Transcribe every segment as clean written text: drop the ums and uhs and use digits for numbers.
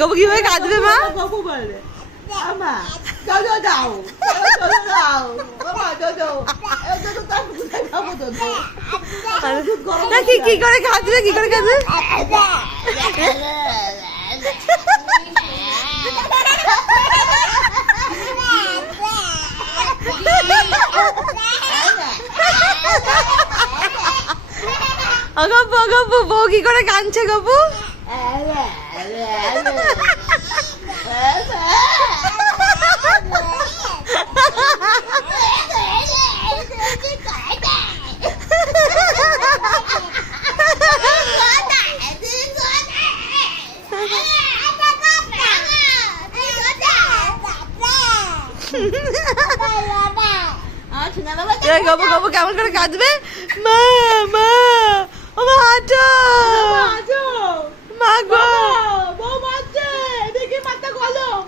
গপু কিভাবে কাঁদবে মা? গপু বলে কি করে কাঁদবে, কি করে কাঁদবে? গপু গপু বউ কি করে কাঁদছে গপু? গপু গপু কেমন করে কাঁদবে? মা মা ও মা হাঁটো মা গো বউ মারছে, দেখি মাথা কলম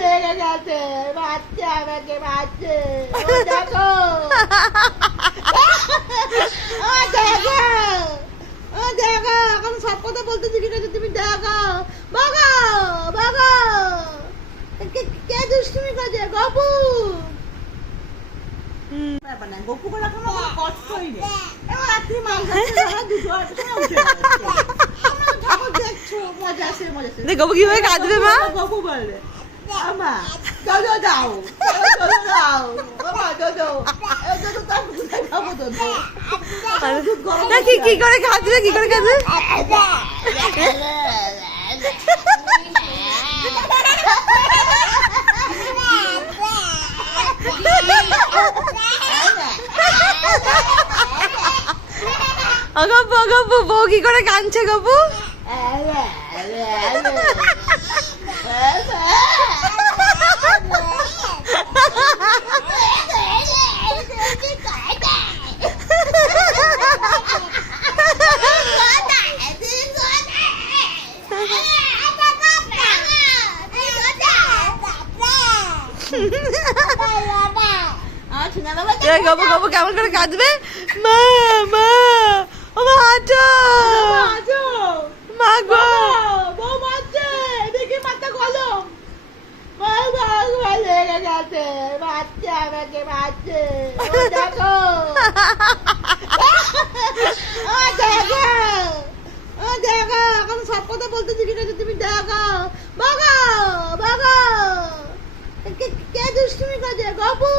লেগে গেছে, মারছে আমাকে মারছে। দেখো দেখো দেখো, এখন সব কথা বলতে শিখে গেছে। তুমি দেখো বাগা বাগা কে দুষ্টুমি করছে? গপু গপু করে কোনো কষ্টই নেই। এবার রাত্রি গপু কিভাবে কাঁদবে মা? গপু বলে কি করে কাঁদবে, কি করে কাঁদবে? গপু গপু বউ কি করে কাঁদছে গপু? গপু গপু কেমন করে কাঁদবে? মা মা ও মা হাঁটো মা গো বউ মারছে, দেখি মাথা কলম লেগে গেছে, মারছে আমাকে মারছে। দেখো দেখো দেখো, এখন সব কথা বলতে শিখে গেছে। তুমি দেখো বাগা বাগা কে দুষ্টুমি করছে? গপু